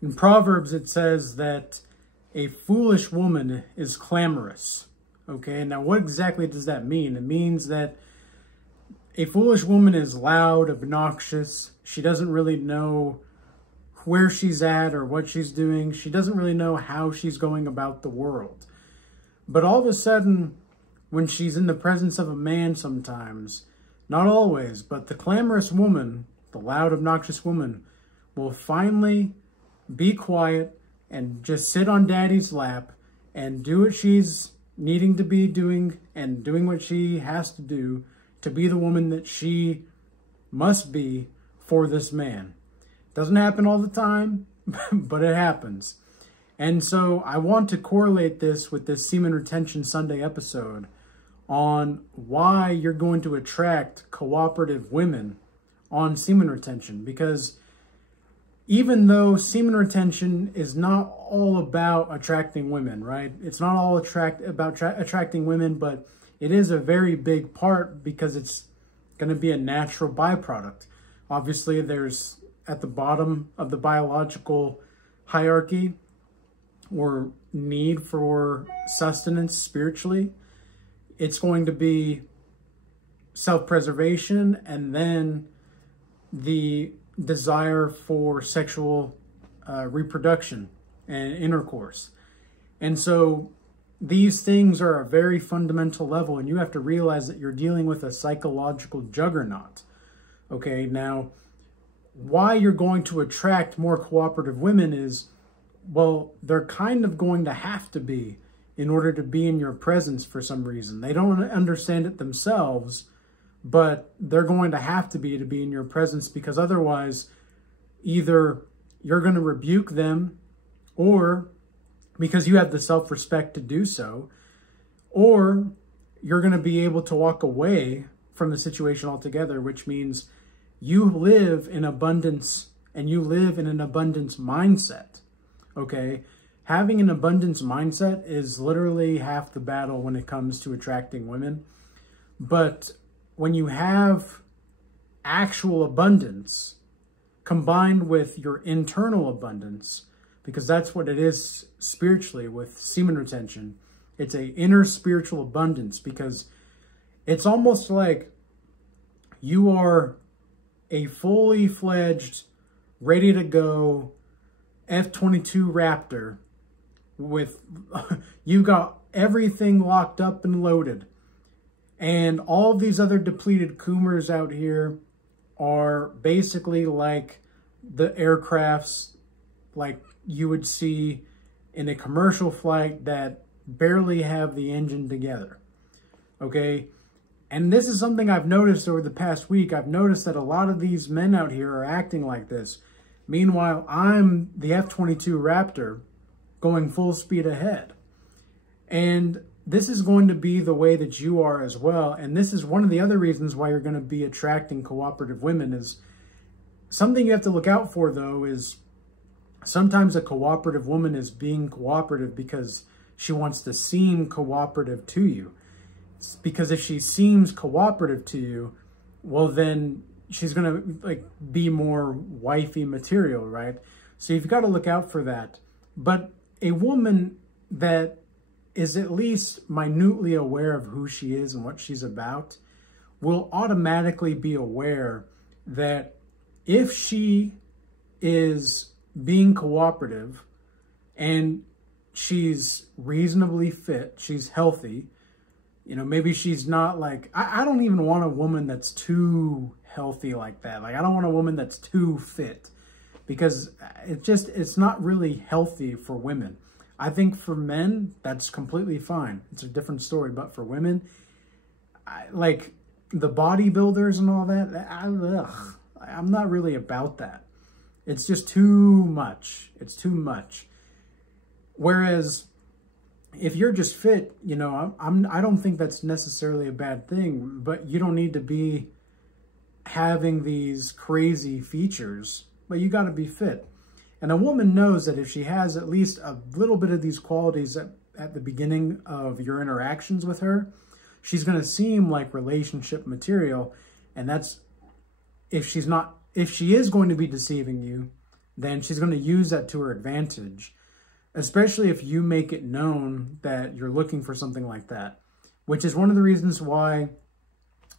In Proverbs, it says that a foolish woman is clamorous. Okay, now what exactly does that mean? It means that a foolish woman is loud, obnoxious. She doesn't really know where she's at or what she's doing. She doesn't really know how she's going about the world. But all of a sudden, when she's in the presence of a man sometimes, not always, but the clamorous woman, the loud, obnoxious woman, will finally be quiet and just sit on daddy's lap and do what she's needing to be doing and doing what she has to do to be the woman that she must be for this man. Doesn't happen all the time, but it happens. And so I want to correlate this with this Semen Retention Sunday episode on why you're going to attract cooperative women on semen retention. Because even though semen retention is not all about attracting women, right? It's not all about attracting women, but it is a very big part because it's going to be a natural byproduct. Obviously, there's at the bottom of the biological hierarchy or need for sustenance spiritually, it's going to be self-preservation and then the desire for sexual reproduction and intercourse. And so these things are a very fundamental level, and you have to realize that you're dealing with a psychological juggernaut. Okay, now, why you're going to attract more cooperative women is, well, they're kind of going to have to be in order to be in your presence for some reason. They don't understand it themselves, but they're going to have to be in your presence, because otherwise either you're going to rebuke them, or because you have the self-respect to do so, or you're going to be able to walk away from the situation altogether, which means you live in abundance and you live in an abundance mindset. Okay? Having an abundance mindset is literally half the battle when it comes to attracting women. But when you have actual abundance combined with your internal abundance, because that's what it is spiritually with semen retention, it's an inner spiritual abundance, because it's almost like you are a fully fledged, ready to go F-22 Raptor with, you got everything locked up and loaded. And all of these other depleted Coomers out here are basically like the aircrafts like you would see in a commercial flight that barely have the engine together. Okay? And this is something I've noticed over the past week. I've noticed that a lot of these men out here are acting like this. Meanwhile, I'm the F-22 Raptor going full speed ahead. And this is going to be the way that you are as well. And this is one of the other reasons why you're going to be attracting cooperative women. Is something you have to look out for, though, is sometimes a cooperative woman is being cooperative because she wants to seem cooperative to you. It's because if she seems cooperative to you, well, then she's going to like be more wifey material, right? So you've got to look out for that. But a woman that is at least minutely aware of who she is and what she's about will automatically be aware that if she is being cooperative and she's reasonably fit, she's healthy, you know, maybe she's not like, I don't even want a woman that's too healthy like that. Like, I don't want a woman that's too fit, because it's not really healthy for women. I think for men, that's completely fine. It's a different story. But for women, like the bodybuilders and all that, I'm not really about that. It's just too much. It's too much. Whereas if you're just fit, you know, I don't think that's necessarily a bad thing, but you don't need to be having these crazy features, but you got to be fit. And a woman knows that if she has at least a little bit of these qualities at the beginning of your interactions with her, she's going to seem like relationship material. And that's, if she is going to be deceiving you, then she's going to use that to her advantage, especially if you make it known that you're looking for something like that, which is one of the reasons why,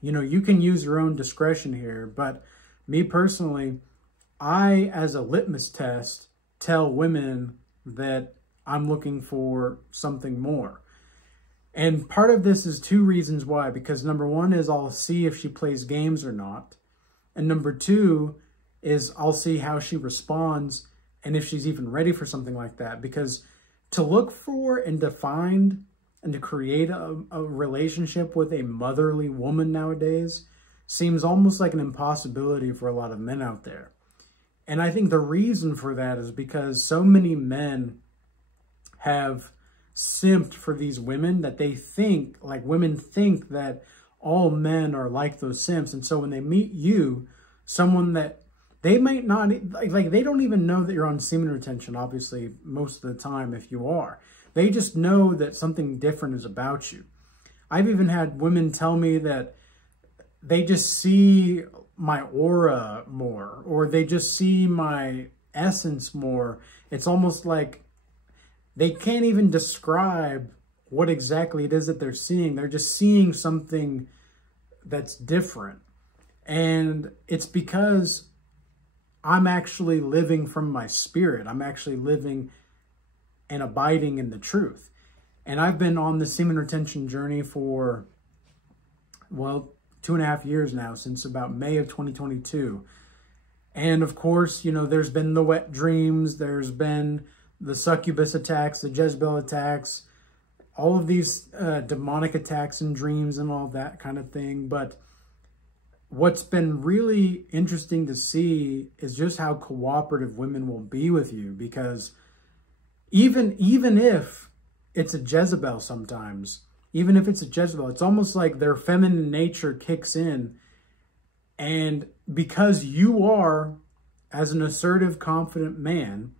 you know, you can use your own discretion here. But me personally, I, as a litmus test, tell women that I'm looking for something more. And part of this is two reasons why. Because number one is I'll see if she plays games or not. And number two is I'll see how she responds and if she's even ready for something like that. Because to look for and to find and to create a relationship with a motherly woman nowadays seems almost like an impossibility for a lot of men out there. And I think the reason for that is because so many men have simped for these women that they think, like women think that all men are like those simps. And so when they meet you, someone that they might not, like they don't even know that you're on semen retention, obviously, most of the time if you are. They just know that something different is about you. I've even had women tell me that they just see my aura more, or they just see my essence more. It's almost like they can't even describe what exactly it is that they're seeing. They're just seeing something that's different. And it's because I'm actually living from my spirit. I'm actually living and abiding in the truth. And I've been on the semen retention journey for, well, 2.5 years now, since about May of 2022. And of course, you know, there's been the wet dreams, there's been the succubus attacks, the Jezebel attacks, all of these demonic attacks and dreams and all that kind of thing. But what's been really interesting to see is just how cooperative women will be with you, because even if it's a Jezebel sometimes, even if it's a Jezebel, it's almost like their feminine nature kicks in. And because you are, as an assertive, confident man,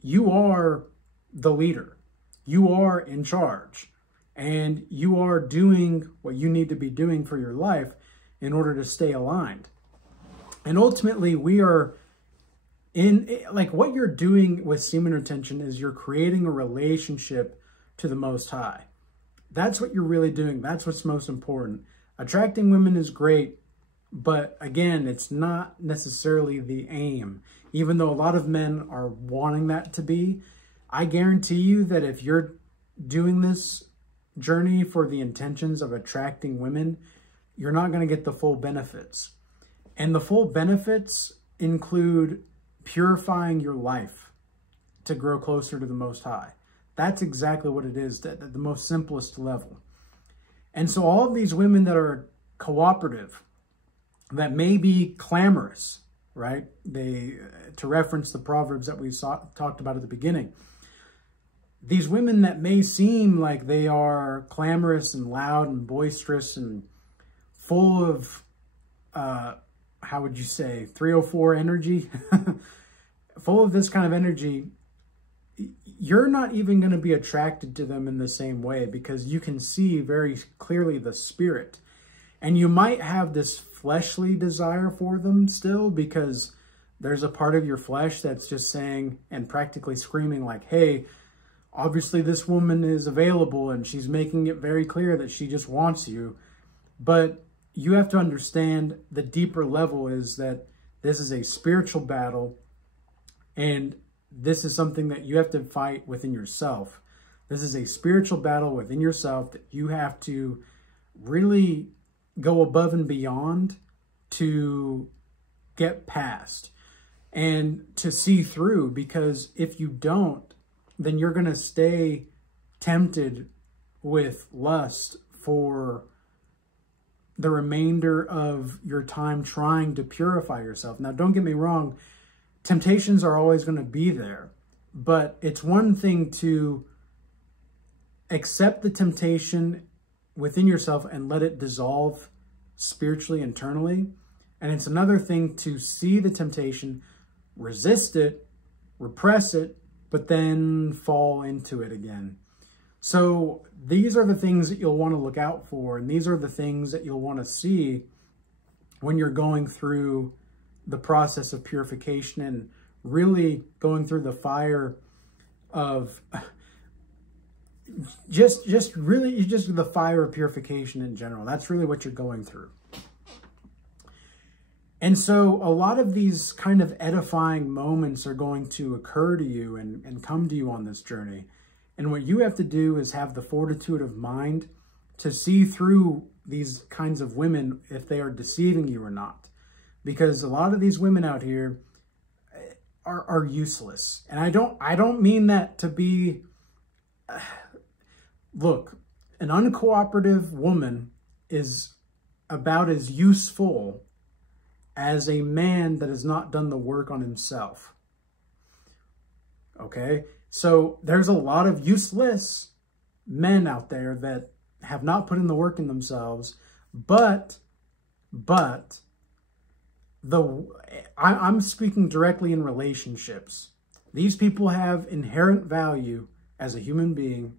you are the leader. You are in charge. And you are doing what you need to be doing for your life in order to stay aligned. And ultimately, we are in, like, what you're doing with semen retention is you're creating a relationship to the Most High. That's what you're really doing. That's what's most important. Attracting women is great, but again, it's not necessarily the aim. Even though a lot of men are wanting that to be, I guarantee you that if you're doing this journey for the intentions of attracting women, you're not going to get the full benefits. And the full benefits include purifying your life to grow closer to the Most High. That's exactly what it is, at the most simplest level. And so all of these women that are cooperative, that may be clamorous, right? To reference the Proverbs that we talked about at the beginning, these women that may seem like they are clamorous and loud and boisterous and full of, how would you say, 304 energy, full of this kind of energy, you're not even going to be attracted to them in the same way, because you can see very clearly the spirit. And you might have this fleshly desire for them still, because there's a part of your flesh that's just saying and practically screaming like, hey, obviously this woman is available and she's making it very clear that she just wants you. But you have to understand the deeper level is that this is a spiritual battle, and this is something that you have to fight within yourself. This is a spiritual battle within yourself that you have to really go above and beyond to get past and to see through, because if you don't, then you're going to stay tempted with lust for the remainder of your time trying to purify yourself. Now, don't get me wrong, temptations are always going to be there, but it's one thing to accept the temptation within yourself and let it dissolve spiritually, internally. And it's another thing to see the temptation, resist it, repress it, but then fall into it again. So these are the things that you'll want to look out for, and these are the things that you'll want to see when you're going through the process of purification and really going through the fire of just the fire of purification in general. That's really what you're going through. And so a lot of these kind of edifying moments are going to occur to you and come to you on this journey. And what you have to do is have the fortitude of mind to see through these kinds of women if they are deceiving you or not. Because a lot of these women out here are useless. And I don't mean that to be... Look, an uncooperative woman is about as useful as a man that has not done the work on himself. Okay? So there's a lot of useless men out there that have not put in the work in themselves, but I'm speaking directly in relationships. These people have inherent value as a human being,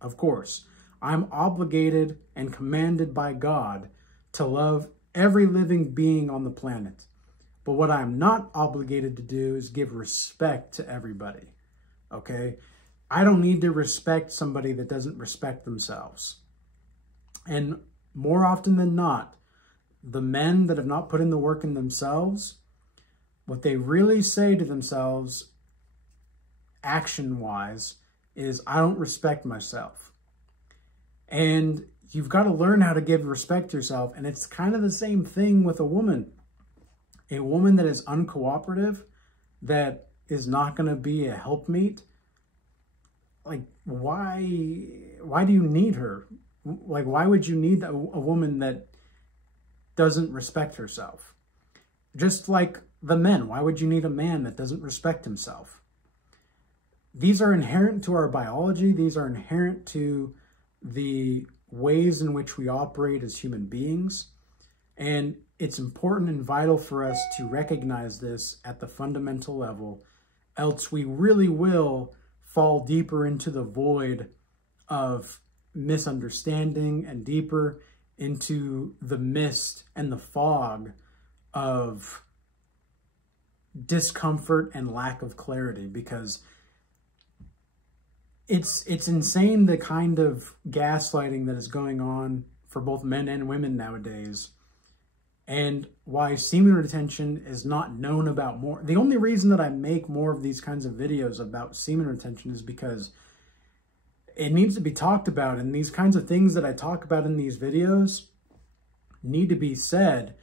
of course. I'm obligated and commanded by God to love every living being on the planet. But what I'm not obligated to do is give respect to everybody. Okay? I don't need to respect somebody that doesn't respect themselves. And more often than not, the men that have not put in the work in themselves, what they really say to themselves, action-wise, is, I don't respect myself. And you've got to learn how to give respect to yourself. And it's kind of the same thing with a woman. A woman that is uncooperative, that is not going to be a helpmeet. Like, why do you need her? Like, why would you need a woman that doesn't respect herself? Just like the men, why would you need a man that doesn't respect himself? These are inherent to our biology. These are inherent to the ways in which we operate as human beings. And it's important and vital for us to recognize this at the fundamental level, else we really will fall deeper into the void of misunderstanding and deeper into the mist and the fog of discomfort and lack of clarity, because it's insane the kind of gaslighting that is going on for both men and women nowadays, and why semen retention is not known about more. The only reason that I make more of these kinds of videos about semen retention is because it needs to be talked about, and these kinds of things that I talk about in these videos need to be said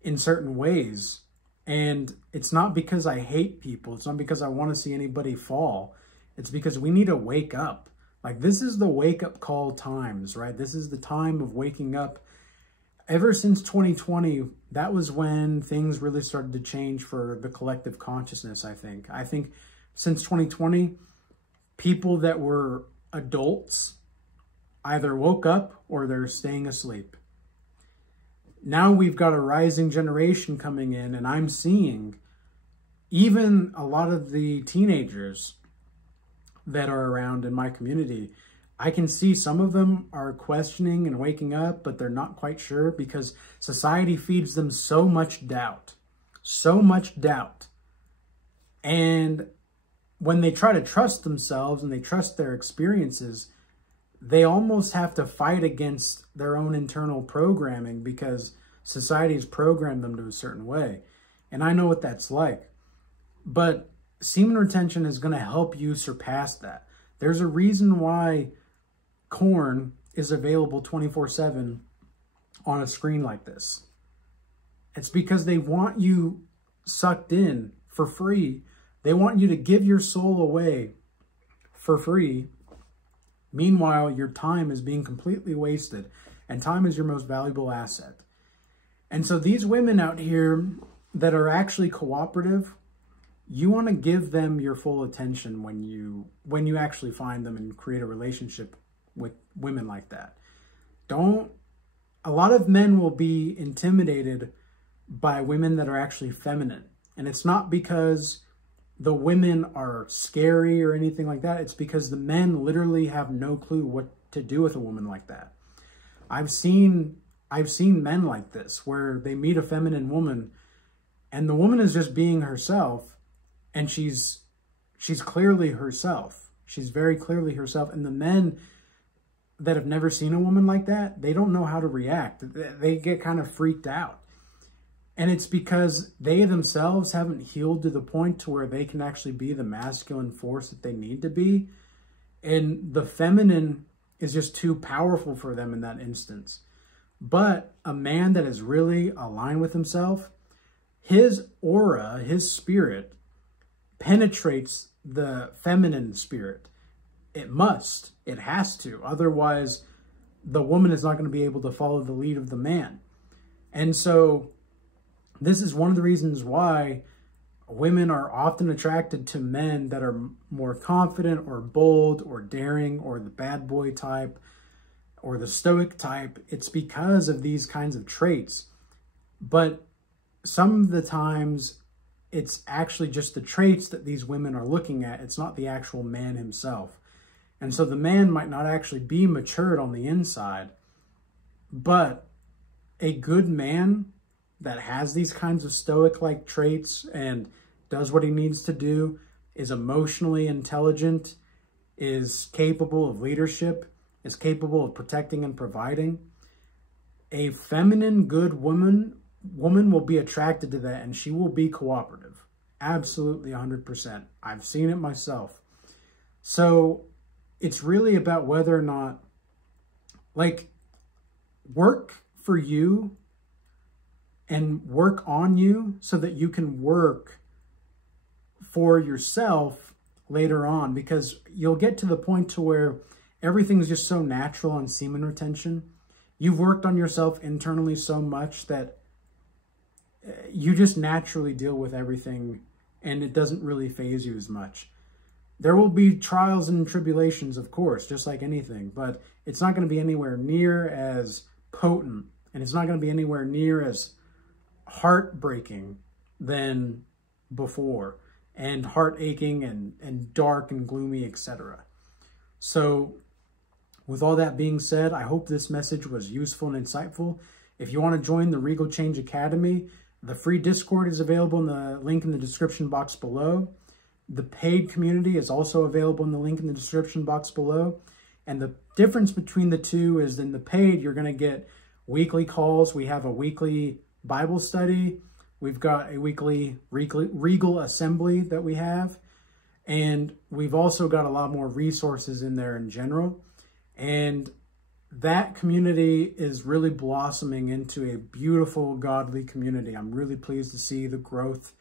in certain ways. And it's not because I hate people. It's not because I want to see anybody fall. It's because we need to wake up. Like, this is the wake-up call times, right? This is the time of waking up. Ever since 2020, that was when things really started to change for the collective consciousness, I think. I think since 2020, people that were adults either woke up or they're staying asleep. Now we've got a rising generation coming in, and I'm seeing even a lot of the teenagers that are around in my community. I can see some of them are questioning and waking up, but they're not quite sure because society feeds them so much doubt. So much doubt. And when they try to trust themselves and they trust their experiences, they almost have to fight against their own internal programming because society has programmed them to a certain way. And I know what that's like. But semen retention is going to help you surpass that. There's a reason why corn is available 24/7 on a screen like this. It's because they want you sucked in for free. They want you to give your soul away for free. Meanwhile, your time is being completely wasted, and time is your most valuable asset. And so these women out here that are actually cooperative, you want to give them your full attention when you actually find them and create a relationship with women like that. A lot of men will be intimidated by women that are actually feminine. And it's not because the women are scary or anything like that. It's because the men literally have no clue what to do with a woman like that. I've seen men like this where they meet a feminine woman and the woman is just being herself, And she's clearly herself. She's very clearly herself. And the men that have never seen a woman like that, they don't know how to react. They get kind of freaked out. And it's because they themselves haven't healed to the point to where they can actually be the masculine force that they need to be. And the feminine is just too powerful for them in that instance. But a man that is really aligned with himself, his aura, his spirit, penetrates the feminine spirit. It must. It has to. Otherwise, the woman is not going to be able to follow the lead of the man. And so this is one of the reasons why women are often attracted to men that are more confident or bold or daring or the bad boy type or the stoic type. It's because of these kinds of traits. But some of the times it's actually just the traits that these women are looking at. It's not the actual man himself. And so the man might not actually be matured on the inside, but a good man that has these kinds of stoic-like traits and does what he needs to do, is emotionally intelligent, is capable of leadership, is capable of protecting and providing. A feminine, good woman will be attracted to that, and she will be cooperative. Absolutely 100%. I've seen it myself. So it's really about whether or not, like, work for you and work on you so that you can work for yourself later on, because you'll get to the point to where everything's just so natural on semen retention. You've worked on yourself internally so much that you just naturally deal with everything and it doesn't really faze you as much. There will be trials and tribulations, of course, just like anything, but it's not going to be anywhere near as potent, and it's not going to be anywhere near as heartbreaking than before, and heart aching and dark and gloomy, etc. So with all that being said, I hope this message was useful and insightful. If you want to join the Regal Change Academy, the free Discord is available in the link in the description box below. The paid community is also available in the link in the description box below. And the difference between the two is in the paid, you're going to get weekly calls. We have a weekly Bible study. We've got a weekly Regal assembly that we have. And we've also got a lot more resources in there in general. And that community is really blossoming into a beautiful, godly community. I'm really pleased to see the growth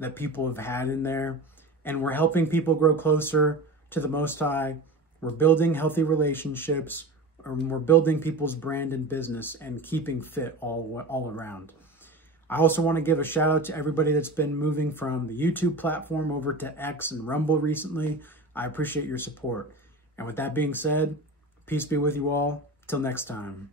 that people have had in there. And we're helping people grow closer to the Most High. We're building healthy relationships, and we're building people's brand and business and keeping fit all around. I also want to give a shout out to everybody that's been moving from the YouTube platform over to X and Rumble recently. I appreciate your support. And with that being said, peace be with you all. Till next time.